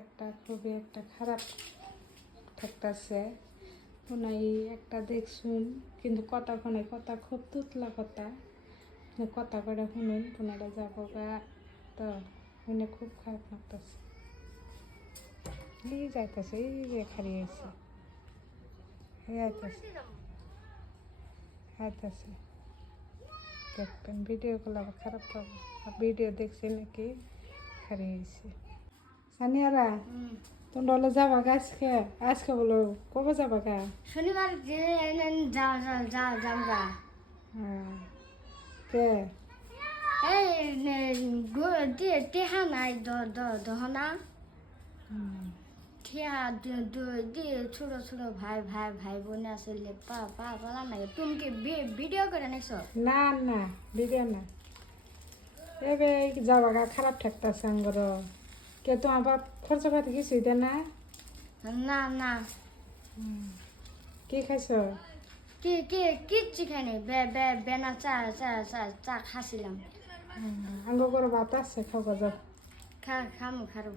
একটা খুবই একটা খারাপ ঠেকতেছে। কোনাই একটা দেখছুন কিন্তু কথা কোনাই কথা খুব তুতলা কথা, কথা করে শুনুন কোনাটা যাবো গা, তো শুনে খুব খারাপ লাগতেছে। এই যাইতেছে, এই যে খারিয়েছে, আইতেছে দেখবেন ভিডিও গুলো খারাপ পাবো। ভিডিও দেখছি নাকি খারিয়েছে। সানিয়ারা তোমরা হলো যাবা গা আজকে? আজকে বলো কবে যাবা গা? শনিবার যে যাবা। হ্যাঁ কে এই টেহা নাই দহনা হুম। ঠেয়া দিয়ে ছোট ছোট ভাই ভাই ভাই বোন আসলে পালা নাই। তুমি কি ভিডিও করে নাইছো? না না ভিডিও না, এবে যাবা গা খারাপ ঠেকতেছে আঙ্গর। কে তো আবার খরচা পাতি কিছুই দে না। না না কি খাইছ? কিচ্ছু খাইনি। বেনা চা খাচ্ছিলাম। আঙ্গ করে ভাত আছে খাওয়া যাও। খামু খারো।